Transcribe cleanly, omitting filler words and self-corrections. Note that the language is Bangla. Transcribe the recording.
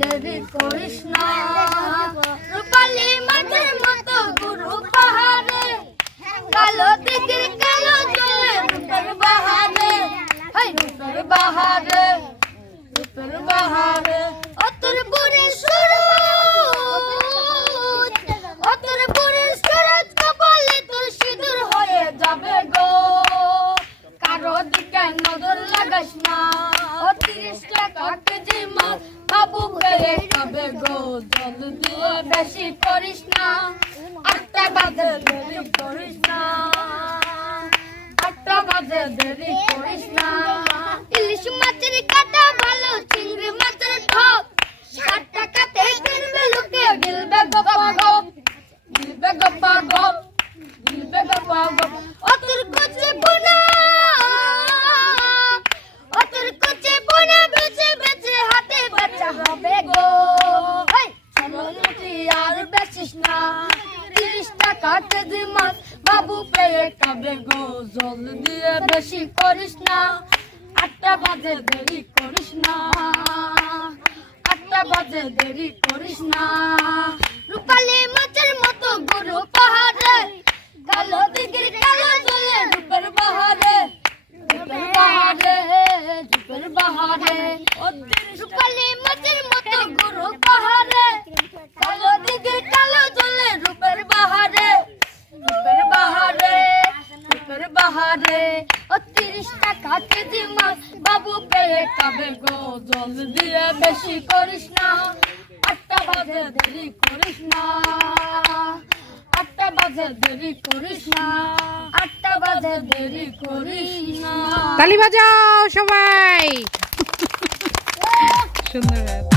দেরি করিস না রূপালী মাঝের মতো গুরু পাহাড়ে কালো দিকের কালো জলে রূপের বাহারে রূপের বাহারে রূপের বাহারে ও তোর বুড়ি সুরজ ও তোর বুড়ি সুরজ কপালে তোর সিঁদুর হয়ে যাবে গো কারো দিকে নজর লাগাস না ও 30 টাকা কেজি মাছ বাবু পেয়ে খাবে গো জল দিয়ে বেশি করিস না 8টা বাজে দেরি করিস না 8টা বাজে দেরি করিস না ইলিশ মাছের কাটা ভালো চিংড়ি মাছের ঠক 60 টাকাতে কিনবে লোকে গিলবে গপা গপ গিলবে গপা গপ গিলবে গপা গপ ও তোর কচে পোনা ও তোর কচে পোনা বেচে বেচে হাতে বাচ্চা হবে গো চমৎকি আর বেচিস না 30 টাকা কেজি মাছ বাবু পেয়ে খাবে গো জল দিয়ে বেশি করিস না 8টা বাজে দেরি করিস না 8টা বাজে দেরি করিস না রূপালী মাছের মতো গুরু পাহাড়ে কালো দিকের কালো জলে রূপের বাহারে রূপের বাহারে রূপের বাহারে রূপালী মাছের মতো গুরু পাহাড়ে কালো দিকের কালো জলে রূপের বাহারে রূপের বাহারে রূপের বাহারে ও 30 টাকা কেজি মাছ বাবু পেয়ে খাবে গো জল দিয়ে বেশি করিস না 8টা বাজে দেরি করিস না 8টা বাজে দেরি করিস না 8টা বাজে দেরি করিস না তালি বাজাও সবাই সুন্দর